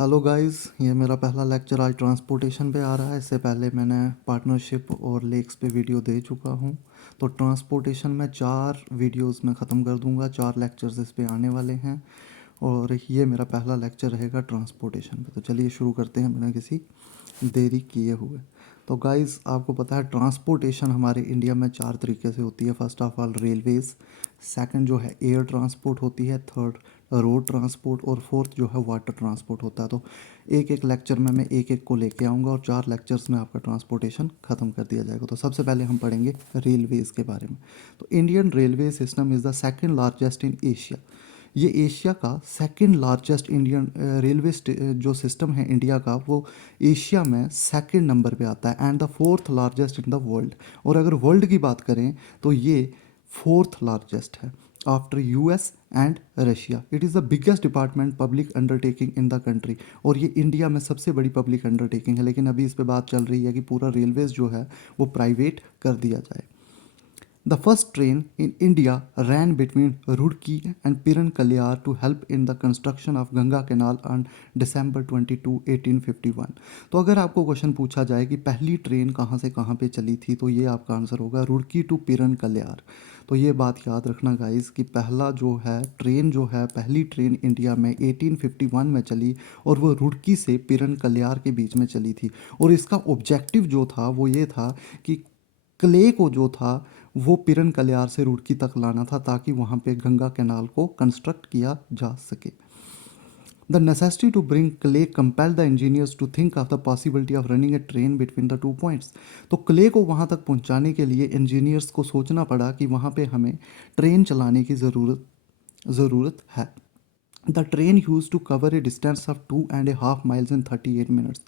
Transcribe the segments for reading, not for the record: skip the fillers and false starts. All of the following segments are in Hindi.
हेलो गाइस, ये मेरा पहला लेक्चर आज ट्रांसपोर्टेशन पे आ रहा है। इससे पहले मैंने पार्टनरशिप और लेक्स पे वीडियो दे चुका हूँ। तो ट्रांसपोर्टेशन में 4 वीडियोस में ख़त्म कर दूंगा, 4 लेक्चर्स इस पे आने वाले हैं और ये मेरा पहला लेक्चर रहेगा ट्रांसपोर्टेशन पे। तो चलिए शुरू करते हैं बिना किसी देरी किए हुए। तो गाइस, आपको पता है ट्रांसपोर्टेशन हमारे इंडिया में 4 तरीके से होती है। First of all Railways, second जो है एयर ट्रांसपोर्ट होती है, थर्ड रोड ट्रांसपोर्ट और फोर्थ जो है वाटर ट्रांसपोर्ट होता है। तो एक एक लेक्चर में मैं एक एक को लेके आऊँगा और 4 लेक्चर्स में आपका ट्रांसपोर्टेशन ख़त्म कर दिया जाएगा। तो सबसे पहले हम पढ़ेंगे रेलवेज़ के बारे में। तो Indian railway system is the second largest in Asia. ये एशिया का सेकंड लार्जेस्ट इंडियन रेलवे जो सिस्टम है इंडिया का, वो एशिया में सेकंड नंबर पे आता है and the fourth largest in the world. और अगर वर्ल्ड की बात करें तो ये फोर्थ लार्जेस्ट है after US and Russia. It is the biggest department public undertaking in the country. और ये इंडिया में सबसे बड़ी पब्लिक अंडरटेकिंग है, लेकिन अभी इस पे बात चल रही है कि पूरा रेलवेज़ जो है वो प्राइवेट कर दिया जाए। The first train in India ran between Roorkee and Piran Kalyar to help in the construction of Ganga Canal on December 22, 1851। तो अगर आपको क्वेश्चन पूछा जाए कि पहली ट्रेन कहाँ से कहाँ पे चली थी, तो ये आपका आंसर होगा रुड़की टू पिरन कल्यार। तो ये बात याद रखना गाइस कि पहला जो है ट्रेन जो है पहली ट्रेन इंडिया में 1851 में चली और वो रुड़की से पिरन कल्यार के बीच में चली थी। और इसका ऑब्जेक्टिव जो था वो ये था कि क्ले को जो था वो पिरन कल्यार से रुड़की तक लाना था ताकि वहाँ पे गंगा कैनाल को कंस्ट्रक्ट किया जा सके। The necessity to bring clay compel the engineers to think of the possibility of running a train between the two points. तो क्ले को वहाँ तक पहुँचाने के लिए इंजीनियर्स को सोचना पड़ा कि वहाँ पे हमें ट्रेन चलाने की ज़रूरत है। The train use to cover a distance of 2.5 miles in 38 minutes.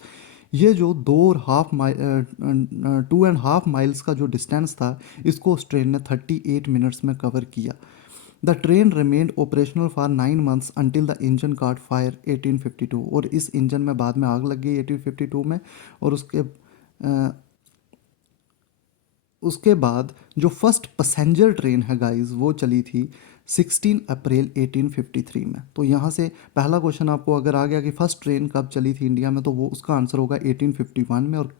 ये जो 2.5 माइल्स का जो डिस्टेंस था, इसको उस ट्रेन ने 38 मिनट्स में कवर किया। The train remained operational for 9 months until the engine caught fire 1852। और इस इंजन में बाद में आग लग गई 1852 में। और उसके बाद जो फर्स्ट पैसेंजर ट्रेन है गाइस वो चली थी 16 अप्रैल 1853 में। तो यहाँ से पहला क्वेश्चन आपको अगर आ गया कि फर्स्ट ट्रेन कब चली थी इंडिया में, तो वो उसका आंसर होगा 1851 में। और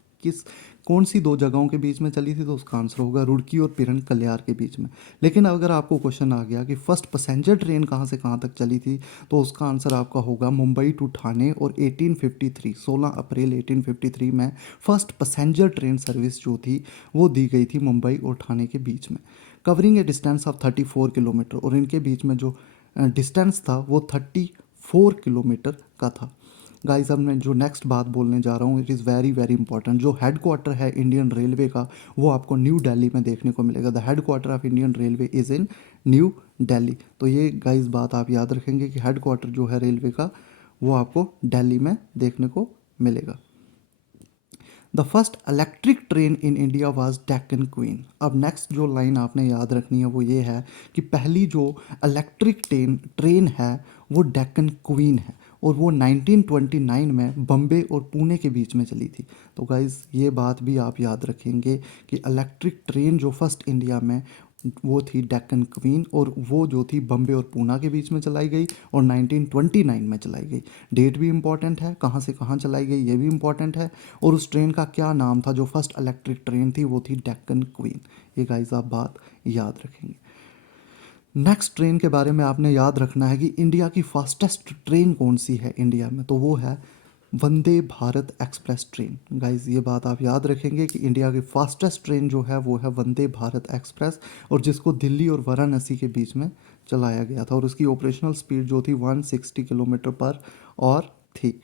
कौन सी 2 जगहों के बीच में चली थी, तो उसका आंसर होगा रुड़की और पिरन कल्यार के बीच में। लेकिन अगर आपको क्वेश्चन आ गया कि फर्स्ट पैसेंजर ट्रेन कहाँ से कहाँ तक चली थी, तो उसका आंसर आपका होगा मुंबई टू ठाणे। और 1853 16 अप्रैल 1853 में फर्स्ट पैसेंजर ट्रेन सर्विस जो थी वो दी गई थी मुंबई और ठाणे के बीच में, covering A distance of 34 kilometre. और इनके बीच में जो डिस्टेंस था वो 34 किलोमीटर का था। गाइस, अब मैं जो नेक्स्ट बात बोलने जा रहा हूँ it is very very important. जो हेड क्वार्टर है इंडियन रेलवे का वो आपको न्यू दिल्ली में देखने को मिलेगा। The head quarter of Indian railway is in new Delhi. तो ये गाइस बात आप याद रखेंगे कि हेड क्वार्टर जो है रेलवे का वो आपको दिल्ली में देखने को मिलेगा। The first electric train in India was Deccan queen. अब नेक्स्ट जो लाइन आपने याद रखनी है वो ये है कि पहली जो इलेक्ट्रिक ट्रेन है वो डेक्कन क्वीन है और वो 1929 में बम्बे और पुणे के बीच में चली थी। तो गाइज़ ये बात भी आप याद रखेंगे कि इलेक्ट्रिक ट्रेन जो फर्स्ट इंडिया में वो थी डेक्कन क्वीन और वो जो थी बम्बे और पूना के बीच में चलाई गई और 1929 में चलाई गई। डेट भी इम्पॉर्टेंट है, कहाँ से कहाँ चलाई गई ये भी इम्पॉर्टेंट है। और उस ट्रेन का क्या नाम था जो फर्स्ट इलेक्ट्रिक ट्रेन थी, वो थी डेक्कन क्वीन। ये गाइस आप बात याद रखेंगे। नेक्स्ट ट्रेन के बारे में आपने याद रखना है कि इंडिया की फास्टेस्ट ट्रेन कौन सी है इंडिया में, तो वो है Vande Bharat express train. Guys ये बात आप याद रखेंगे कि इंडिया की फास्टेस्ट ट्रेन जो है वो है वंदे भारत एक्सप्रेस और जिसको दिल्ली और वाराणसी के बीच में चलाया गया था। और उसकी ऑपरेशनल स्पीड जो थी 160 किलोमीटर पर और थी।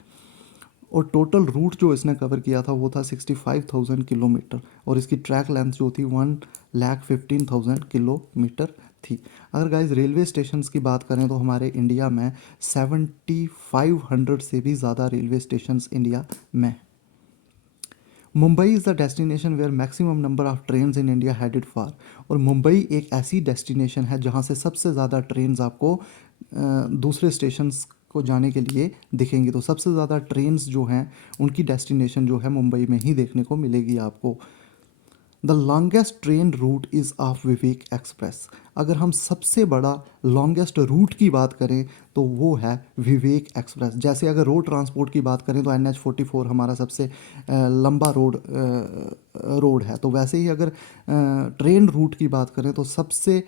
और टोटल रूट जो इसने कवर किया था वो था 65,000 किलोमीटर और इसकी ट्रैक लेंथ जो थी 1,15,000 किलोमीटर थी। अगर गाइज रेलवे स्टेशंस की बात करें तो हमारे इंडिया में 7,500 से भी ज़्यादा रेलवे स्टेशंस इंडिया में। Mumbai is the destination where maximum number of trains in India headed for. और मुंबई एक ऐसी डेस्टिनेशन है जहाँ से सबसे ज़्यादा ट्रेन्स आपको दूसरे स्टेशंस को जाने के लिए दिखेंगी। तो सबसे ज़्यादा ट्रेन्स जो हैं उनकी डेस्टिनेशन जो है मुंबई में ही देखने को मिलेगी आपको। The longest train route is of Vivek express. अगर हम सबसे बड़ा लॉन्गेस्ट रूट की बात करें तो वो है विवेक एक्सप्रेस। जैसे अगर रोड ट्रांसपोर्ट की बात करें तो NH 44 हमारा सबसे लंबा रोड है, तो वैसे ही अगर ट्रेन रूट की बात करें तो सबसे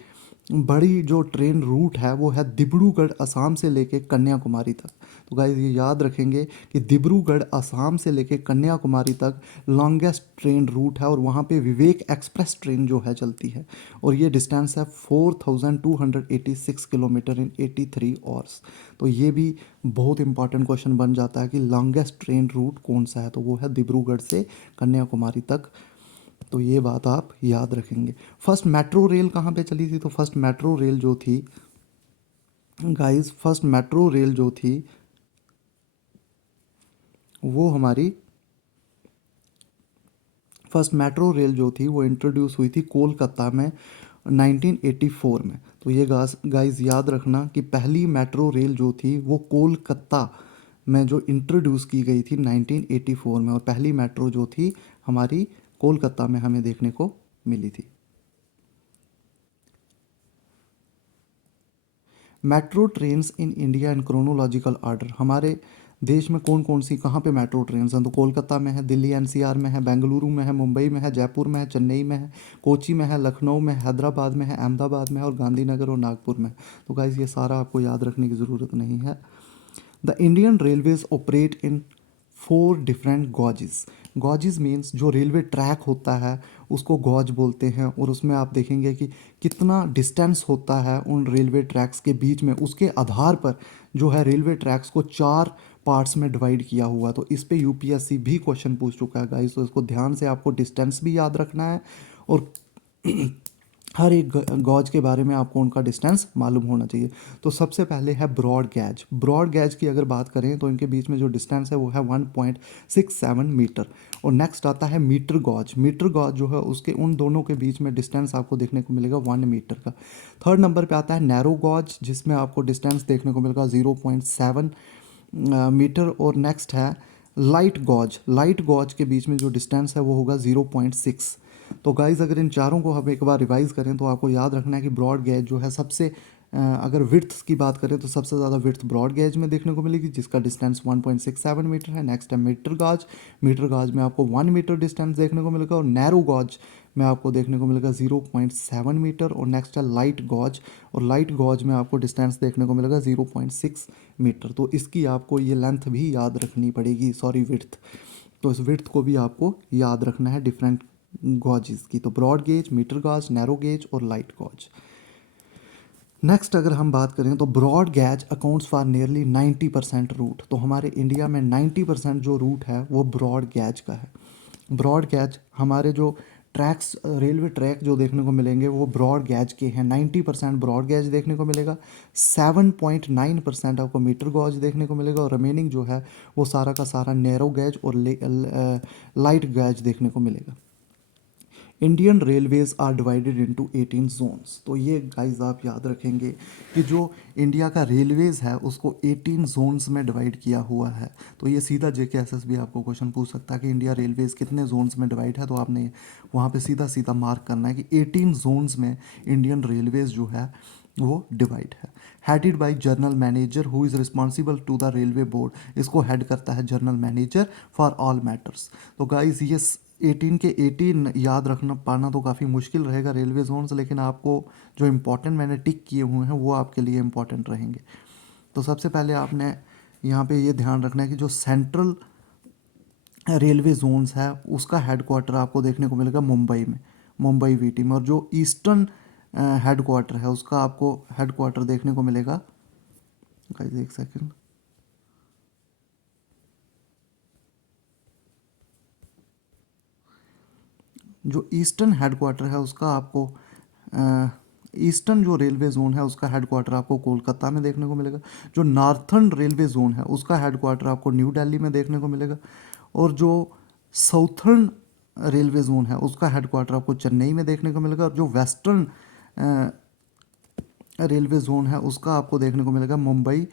बड़ी जो ट्रेन रूट है वो है डिब्रूगढ़ असम से लेके कन्याकुमारी तक। तो गाइस ये याद रखेंगे कि डिब्रूगढ़ असम से लेके कन्याकुमारी तक लॉन्गेस्ट ट्रेन रूट है, और वहाँ पे विवेक एक्सप्रेस ट्रेन जो है चलती है, और ये डिस्टेंस है 4286 किलोमीटर इन 83 आवर्स। तो ये भी बहुत इंपॉर्टेंट क्वेश्चन बन जाता है कि लॉन्गेस्ट ट्रेन रूट कौन सा है, तो वो है डिब्रूगढ़ से कन्याकुमारी तक। तो ये बात आप याद रखेंगे। फर्स्ट मेट्रो रेल कहाँ पे चली थी? तो फर्स्ट मेट्रो रेल जो थी गाइस, फर्स्ट मेट्रो रेल जो थी वो हमारी फर्स्ट मेट्रो रेल जो थी वो इंट्रोड्यूस हुई थी कोलकाता में 1984 में। तो ये गाइस याद रखना कि पहली मेट्रो रेल जो थी वो कोलकाता में जो इंट्रोड्यूस की गई थी 1984 में, और पहली मेट्रो जो थी हमारी कोलकाता में हमें देखने को मिली थी। Metro trains in India in chronological order. हमारे देश में कौन कौन सी कहाँ पे मेट्रो ट्रेन्स हैं? तो कोलकाता में है, दिल्ली NCR में है, बेंगलुरु में है, मुंबई में है, जयपुर में है, चेन्नई में है, कोची में है, लखनऊ में, हैदराबाद में है, अहमदाबाद में है, और गांधीनगर और नागपुर में। तो गाइज ये सारा आपको याद रखने की ज़रूरत नहीं है। The Indian railways operate in 4 different gauges. Gauges means जो रेलवे ट्रैक होता है उसको गॉज बोलते हैं, और उसमें आप देखेंगे कि कितना डिस्टेंस होता है उन रेलवे ट्रैक्स के बीच में, उसके आधार पर जो है रेलवे ट्रैक्स को 4 पार्ट्स में डिवाइड किया हुआ। तो इस पे UPSC भी क्वेश्चन पूछ चुका है गाइस, तो इसको ध्यान से आपको डिस्टेंस भी याद रखना है, और हर एक गॉज के बारे में आपको उनका डिस्टेंस मालूम होना चाहिए। तो सबसे पहले है ब्रॉड गैज। ब्रॉड गैज की अगर बात करें तो इनके बीच में जो डिस्टेंस है वो है 1.67 मीटर। और नेक्स्ट आता है मीटर गॉज। मीटर गॉज जो है उसके उन दोनों के बीच में डिस्टेंस आपको देखने को मिलेगा 1 मीटर का। थर्ड नंबर पे आता है नैरो गॉज, जिसमें आपको डिस्टेंस देखने को मिलेगा 0.7 मीटर। और नेक्स्ट है लाइट गॉज। लाइट गॉज के बीच में जो डिस्टेंस है वो होगा 0.6। तो गाइज अगर इन चारों को हम एक बार रिवाइज करें तो आपको याद रखना है कि ब्रॉड गेज जो है सबसे अगर विड्थ की बात करें तो सबसे ज़्यादा विड्थ ब्रॉड गेज में देखने को मिलेगी, जिसका डिस्टेंस 1.67 मीटर है। नेक्स्ट है मीटर गॉज। मीटर गॉज में आपको 1 मीटर डिस्टेंस देखने को मिलेगा, और नैरो गॉज में आपको देखने को मिलेगा 0.7 मीटर। और नेक्स्ट है लाइट गॉज, और लाइट गॉज में आपको डिस्टेंस देखने को मिलेगा 0.6 मीटर। तो इसकी आपको ये लेंथ भी याद रखनी पड़ेगी, सॉरी विड्थ। तो इस विड्थ को भी आपको याद रखना है डिफरेंट गॉजेस की। तो broad gauge, metre gauge, narrow gauge और लाइट गॉज। नेक्स्ट अगर हम बात करें तो broad gauge accounts for nearly 90% route. तो हमारे इंडिया में 90% जो रूट है वो ब्रॉड गैज का है। ब्रॉड गैज हमारे जो ट्रैक्स, रेलवे ट्रैक जो देखने को मिलेंगे वो ब्रॉड गैज के हैं। 90% ब्रॉड गैज देखने को मिलेगा, 7.9% आपको मीटर गॉज देखने को मिलेगा, और रिमेनिंग जो है वो सारा का सारा नैरो गैज और लाइट गैज देखने को मिलेगा। Indian railways are divided into 18 zones. तो ये गाइस आप याद रखेंगे कि जो इंडिया का रेलवेज है उसको 18 जोन्स में डिवाइड किया हुआ है। तो ये सीधा JKSS भी आपको क्वेश्चन पूछ सकता है कि इंडिया रेलवेज कितने जोन्स में डिवाइड है, तो आपने वहाँ पे सीधा सीधा मार्क करना है कि 18 जोन्स में इंडियन रेलवेज जो है वो डिवाइड है। Headed by general manager who is responsible to the railway board. इसको हेड करता है general manager for all matters. तो गाइस ये 18 के 18 याद रखना पाना तो काफ़ी मुश्किल रहेगा रेलवे जोन्स, लेकिन आपको जो इम्पोर्टेंट मैंने टिक किए हुए हैं वो आपके लिए इम्पोर्टेंट रहेंगे। तो सबसे पहले आपने यहाँ पे ये ध्यान रखना है कि जो सेंट्रल रेलवे जोन्स है उसका हेडक्वार्टर आपको देखने को मिलेगा मुंबई में, मुंबई VT में। और जो ईस्टर्न हेडक्वार्टर है उसका आपको हेडक्वार्टर देखने को मिलेगा, गाइस एक सेकंड, जो ईस्टर्न हेडक्वार्टर है उसका आपको ईस्टर्न जो रेलवे जोन है उसका हेडक्वार्टर आपको कोलकाता में देखने को मिलेगा। जो नॉर्थर्न रेलवे जोन है उसका हेडक्वार्टर आपको न्यू दिल्ली में देखने को मिलेगा। और जो साउथर्न रेलवे जोन है उसका हेडक्वार्टर आपको चेन्नई में देखने को मिलेगा। और जो वेस्टर्न रेलवे जोन है उसका आपको देखने को मिलेगा मुंबई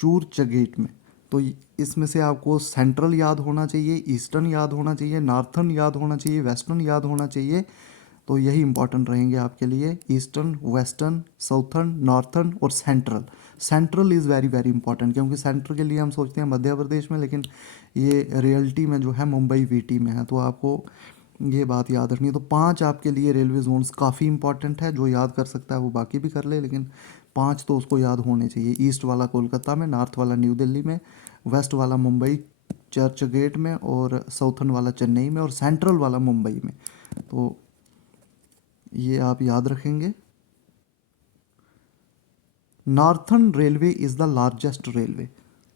चूरचगेट में। तो इसमें से आपको सेंट्रल याद होना चाहिए, ईस्टर्न याद होना चाहिए, नॉर्थर्न याद होना चाहिए, वेस्टर्न याद होना चाहिए। तो यही इंपॉर्टेंट रहेंगे आपके लिए, ईस्टर्न, वेस्टर्न, साउथर्न, नॉर्थर्न और central. Central is very very important, क्योंकि सेंट्रल के लिए हम सोचते हैं मध्य प्रदेश में, लेकिन ये रियलिटी में जो है मुंबई वीटी में है। तो आपको ये बात याद रखनी है। तो 5 आपके लिए रेलवे जोन्स काफ़ी इंपॉर्टेंट है, जो याद कर सकता है वो बाकी भी कर ले, लेकिन 5 तो उसको याद होने चाहिए। ईस्ट वाला कोलकाता में, नॉर्थ वाला न्यू दिल्ली में, वेस्ट वाला मुंबई चर्च गेट में, और साउथर्न वाला चेन्नई में, और सेंट्रल वाला मुंबई में। तो ये आप याद रखेंगे। Northern railway is the largest railway.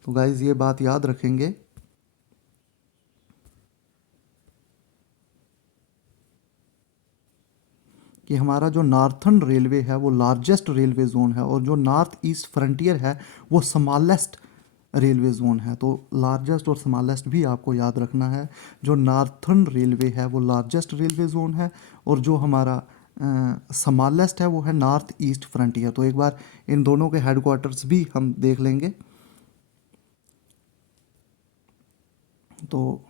तो गाइज ये बात याद रखेंगे। कि हमारा जो नॉर्थर्न रेलवे है वो लार्जेस्ट रेलवे जोन है, और जो नॉर्थ ईस्ट फ्रंटियर है वो स्मॉलेस्ट रेलवे जोन है। तो लार्जेस्ट और स्मॉलेस्ट भी आपको याद रखना है। जो नॉर्थर्न रेलवे है वो लार्जेस्ट रेलवे जोन है, और जो हमारा स्मॉलेस्ट है वो है नॉर्थ ईस्ट फ्रंटियर। तो एक बार इन दोनों के हेडक्वार्टर्स भी हम देख लेंगे। तो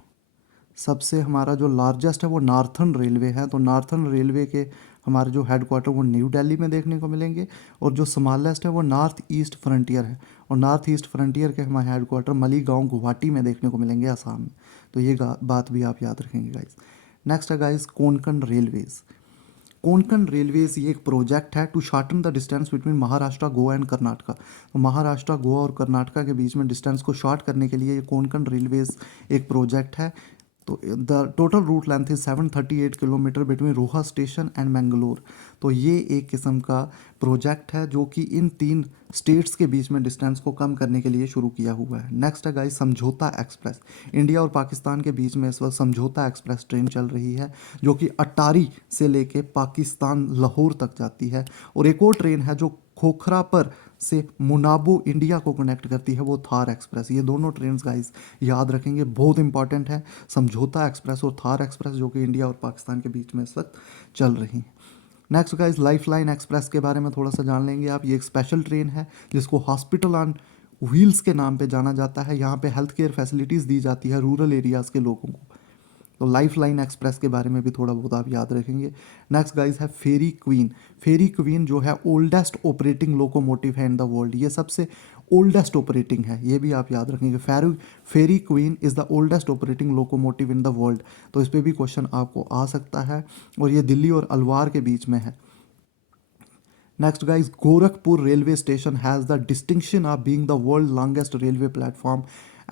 सबसे हमारा जो लार्जेस्ट है वो नॉर्थर्न रेलवे है। तो नॉर्थर्न रेलवे के हमारे जो हेडक्वार्टर वो न्यू दिल्ली में देखने को मिलेंगे, और जो स्मॉलेस्ट है वो नॉर्थ ईस्ट फ्रंटियर है, और नॉर्थ ईस्ट फ्रंटियर के हमारे हेडक्वार्टर मलीगांव गुवाहाटी में देखने को मिलेंगे, असम में। तो ये बात भी आप याद रखेंगे गाइस। नेक्स्ट है guys Konkan railways. Konkan railways ये एक प्रोजेक्ट है to shorten the distance between Maharashtra, Goa and Karnataka. तो महाराष्ट्र, गोवा और कर्नाटका के बीच में डिस्टेंस को शॉर्ट करने के लिए ये कोंकण रेलवेज एक प्रोजेक्ट है। तो the total route length is 738 kilometre between Roha station and Mangalore. तो ये एक किस्म का प्रोजेक्ट है जो कि इन 3 स्टेट्स के बीच में डिस्टेंस को कम करने के लिए शुरू किया हुआ है। नेक्स्ट है गाइस समझौता एक्सप्रेस। इंडिया और पाकिस्तान के बीच में इस वक्त समझौता एक्सप्रेस ट्रेन चल रही है, जो कि अटारी से लेके पाकिस्तान लाहौर तक जाती है। और एक और ट्रेन है जो खोखरा पर से मुनाबो इंडिया को कनेक्ट करती है, वो थार एक्सप्रेस। ये दोनों ट्रेन गाइस याद रखेंगे, बहुत इंपॉर्टेंट है। समझौता एक्सप्रेस और थार एक्सप्रेस, जो कि इंडिया और पाकिस्तान के बीच में इस वक्त चल रही हैं। Next guys life line express के बारे में थोड़ा सा जान लेंगे आप। ये एक स्पेशल ट्रेन है जिसको हॉस्पिटल ऑन व्हील्स के नाम पे जाना जाता है। यहाँ पे हेल्थ केयर फैसिलिटीज़ दी जाती है रूरल एरियाज़ के लोगों को। तो लाइफ लाइन एक्सप्रेस के बारे में भी थोड़ा बहुत आप याद रखेंगे। नेक्स्ट गाइस है फेरी क्वीन। फेरी क्वीन जो है ओल्डेस्ट ऑपरेटिंग लोकोमोटिव है इन द वर्ल्ड। ये सबसे ओल्डेस्ट ऑपरेटिंग है, ये भी आप याद रखेंगे। Fairy Queen is the oldest operating locomotive in the world. तो इस पर भी क्वेश्चन आपको आ सकता है, और ये दिल्ली और अलवार के बीच में है। Next guys Gorakhpur railway station has the distinction of being the world longest railway platform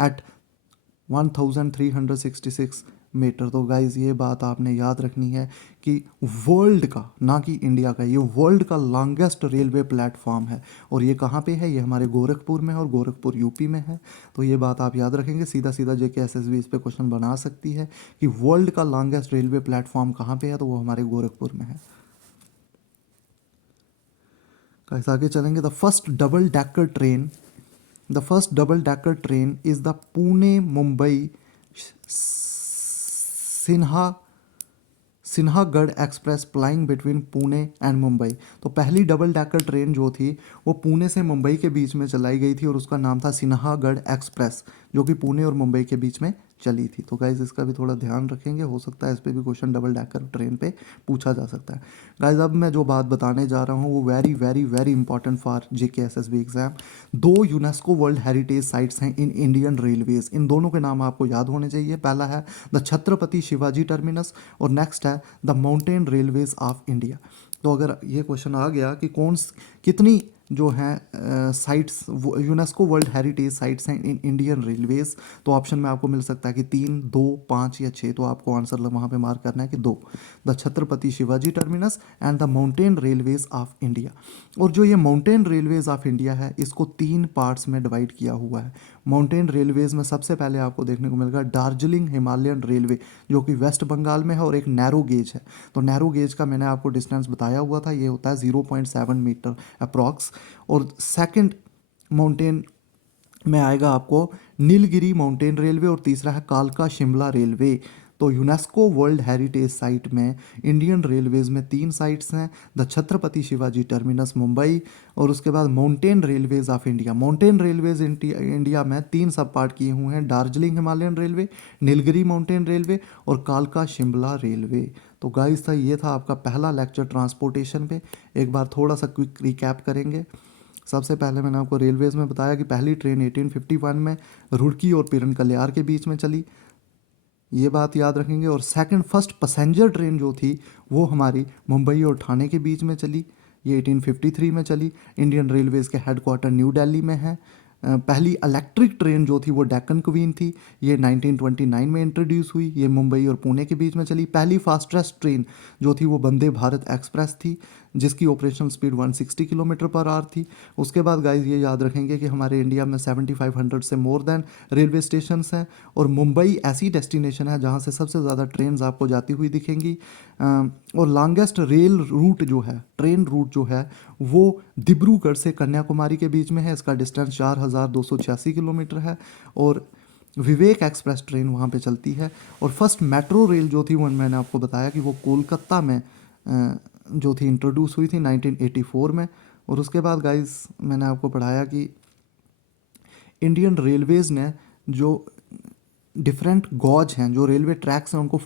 at 1366 metre. तो गाइज ये बात आपने याद रखनी है कि वर्ल्ड का, ना कि इंडिया का, ये वर्ल्ड का लॉन्गेस्ट रेलवे प्लेटफॉर्म है। और ये कहाँ पे है? ये हमारे गोरखपुर में है, और गोरखपुर यूपी में है। तो ये बात आप याद रखेंगे। सीधा सीधा जेके एसएसबी इस पे क्वेश्चन बना सकती है कि वर्ल्ड का लॉन्गेस्ट रेलवे प्लेटफॉर्म कहाँ पे है, तो वो हमारे गोरखपुर में है। कैसे आगे चलेंगे। The first double decker train is the Pune Mumbai Sinha Sinhagad express plying between Pune and Mumbai. तो पहली डबल डेकर ट्रेन जो थी वो पुणे से मुंबई के बीच में चलाई गई थी, और उसका नाम था सिन्हागढ़ एक्सप्रेस, जो कि पुणे और मुंबई के बीच में चली थी। तो गाइज इसका भी थोड़ा ध्यान रखेंगे, हो सकता है इस पर भी क्वेश्चन डबल डेकर ट्रेन पे पूछा जा सकता है। गाइज अब मैं जो बात बताने जा रहा हूँ वो very very very important for JK SSB exam. 2 UNESCO world heritage sites हैं इन इंडियन रेलवेज। इन दोनों के नाम आपको याद होने चाहिए। पहला है द छत्रपति शिवाजी टर्मिनस, और नेक्स्ट है the mountain railways of India. तो अगर ये क्वेश्चन आ गया कि कितनी जो हैं sites UNESCO world heritage sites हैं इन इंडियन रेलवेज, तो ऑप्शन में आपको मिल सकता है कि 3, 2, 5 या 6। तो आपको आंसर वहाँ पे मार्क करना है कि 2, the Chhatrapati Shivaji terminus and the mountain railways of India. और जो ये माउंटेन रेलवेज ऑफ इंडिया है, इसको 3 पार्ट्स में डिवाइड किया हुआ है। माउंटेन रेलवेज में सबसे पहले आपको देखने को मिलेगा दार्जिलिंग हिमालयन रेलवे, जो कि वेस्ट बंगाल में है, और एक नैरो गेज है। तो नैरो गेज का मैंने आपको डिस्टेंस बताया हुआ था, ये होता है 0.7 मीटर अप्रॉक्स। और सेकंड माउंटेन में आएगा आपको नीलगिरी माउंटेन रेलवे, और तीसरा है कालका शिमला रेलवे। तो यूनेस्को वर्ल्ड हेरिटेज साइट में इंडियन रेलवेज़ में 3 साइट्स हैं, द छत्रपति शिवाजी टर्मिनस मुंबई, और उसके बाद mountain Railways of India. Mountain Railways India में 3 सब पार्ट किए हुए हैं, Darjeeling Himalayan railway, Nilgiri mountain railway और कालका शिमला रेलवे। तो गाइस था ये था आपका पहला लेक्चर ट्रांसपोर्टेशन पे। एक बार थोड़ा सा क्विक रिकैप करेंगे। सबसे पहले मैंने आपको रेलवेज़ में बताया कि पहली ट्रेन 1851 में रुड़की और पिरन कल्याण के बीच में चली, ये बात याद रखेंगे। और फर्स्ट पैसेंजर ट्रेन जो थी वो हमारी मुंबई और ठाणे के बीच में चली, ये 1853 में चली। इंडियन रेलवेज़ के हेडक्वार्टर न्यू दिल्ली में है। पहली इलेक्ट्रिक ट्रेन जो थी वो डेक्कन क्वीन थी, ये 1929 में इंट्रोड्यूस हुई, ये मुंबई और पुणे के बीच में चली। पहली फास्टेस्ट ट्रेन जो थी वो वंदे भारत एक्सप्रेस थी, जिसकी operational speed 160 kilometre per hour थी। उसके बाद गाइस ये याद रखेंगे कि हमारे इंडिया में 7500 से मोर देन रेलवे स्टेशन हैं, और मुंबई ऐसी डेस्टिनेशन है जहाँ से सबसे ज़्यादा ट्रेन आपको जाती हुई दिखेंगी। और लॉन्गेस्ट रेल रूट जो है, ट्रेन रूट जो है, वो डिब्रूगढ़ से कन्याकुमारी के बीच में है, इसका डिस्टेंस 4286 किलोमीटर है। और विवेक एक्सप्रेस ट्रेन वहाँ पे चलती है। और फर्स्ट मेट्रो रेल जो थी वो मैंने आपको बताया कि वो कोलकाता में जो थी इंट्रोड्यूस हुई थी 1984 में। और उसके बाद गाइस मैंने आपको पढ़ाया कि इंडियन रेलवेज़ ने जो डिफरेंट गॉज हैं, जो रेलवे ट्रैक्स हैं, उनको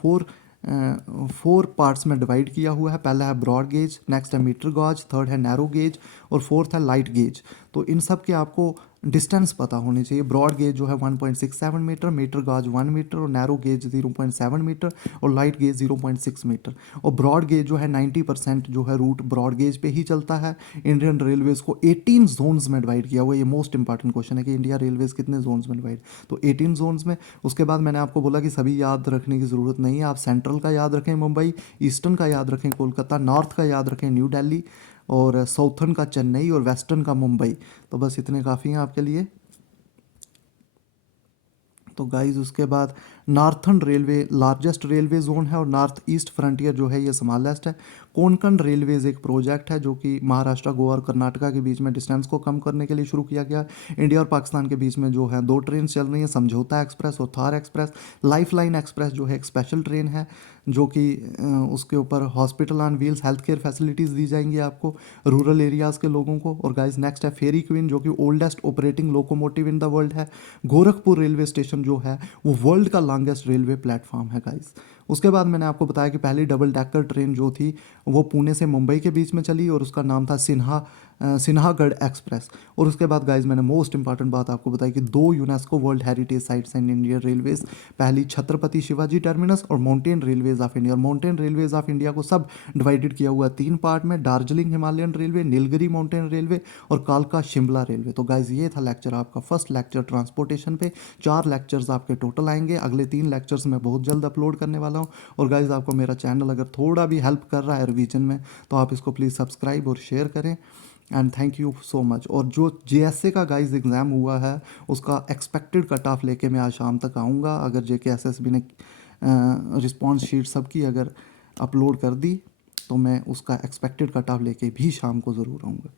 फोर पार्ट्स में डिवाइड किया हुआ है। पहला है ब्रॉड गेज, नेक्स्ट है मीटर गॉज, थर्ड है नैरो गेज और फोर्थ है लाइट गेज। तो इन सब के आपको डिस्टेंस पता होने चाहिए। ब्रॉड गेज जो है 1.67 मीटर, मीटर गॉज 1 मीटर और नैरो गेज 0.7 मीटर और लाइट गेज 0.6 मीटर। और ब्रॉड गेज जो है 90% जो है रूट ब्रॉड गेज पे ही चलता है। इंडियन रेलवेज़ को 18 जोन्स में डिवाइड किया हुआ है। ये मोस्ट इंपॉर्टेंट क्वेश्चन है कि इंडिया रेलवेज़ कितने जोन्स में डिवाइड, तो 18 जोन्स में। उसके बाद मैंने आपको बोला कि सभी याद रखने की ज़रूरत नहीं है, आप सेंट्रल का याद रखें मुंबई, ईस्टर्न का याद रखें कोलकाता, नॉर्थ का याद रखें न्यू दिल्ली और साउथर्न का चेन्नई और वेस्टर्न का मुंबई। तो बस इतने काफ़ी हैं आपके लिए। तो गाइस उसके बाद northern railway largest railway zone है और नॉर्थ ईस्ट फ्रंटियर जो है ये स्मॉलेस्ट है। कोंकण रेलवेज एक प्रोजेक्ट है जो कि महाराष्ट्र, गोवा और कर्नाटका के बीच में डिस्टेंस को कम करने के लिए शुरू किया गया। इंडिया और पाकिस्तान के बीच में जो है 2 ट्रेन चल रही हैं, समझौता एक्सप्रेस और थार एक्सप्रेस। लाइफलाइन एक्सप्रेस जो है एक स्पेशल ट्रेन है जो कि उसके ऊपर hospital on wheels health care facilities दी जाएंगी आपको, रूरल एरियाज़ के लोगों को। और गाइस नेक्स्ट है फेरी क्वीन जो कि oldest operating locomotive in the world है। गोरखपुर रेलवे स्टेशन जो है वो वर्ल्ड का लॉन्गेस्ट रेलवे प्लेटफॉर्म है गाइस। उसके बाद मैंने आपको बताया कि पहली डबल डेकर ट्रेन जो थी वो पुणे से मुंबई के बीच में चली और उसका नाम था सिन्हागढ़ एक्सप्रेस। और उसके बाद गाइज मैंने मोस्ट इंपॉर्टेंट बात आपको बताई कि 2 यूनेस्को वर्ल्ड हेरिटेज साइट्स हैं इन इंडियन रेलवेज, पहली छत्रपति शिवाजी टर्मिनस और mountain railways of India. Mountain railways of India को सब डिवाइडेड किया हुआ 3 पार्ट में, Darjeeling Himalayan railway, Nilgiri mountain railway और कालका शिमला रेलवे। तो गाइज ये था लेक्चर आपका, फर्स्ट लेक्चर ट्रांसपोर्टेशन पे। 4 लेक्चर्स आपके टोटल आएंगे, अगले 3 लेक्चर्स मैं बहुत जल्द अपलोड करने वाला हूँ। और गाइज आपको मेरा चैनल अगर थोड़ा भी हेल्प कर रहा है रिवीजन में तो आप इसको प्लीज़ सब्सक्राइब और शेयर करें। And thank you so much. और जो JSA का गाइज एग्ज़ाम हुआ है उसका एक्सपेक्टेड कट ऑफ लेके मैं आज शाम तक आऊँगा। अगर JKSSB ने रिस्पॉन्स शीट सबकी अगर अपलोड कर दी तो मैं उसका एक्सपेक्टेड कट ऑफ लेके भी शाम को ज़रूर आऊँगा।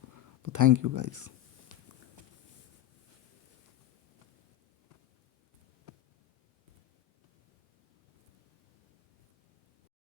तो थैंक यू गाइज़।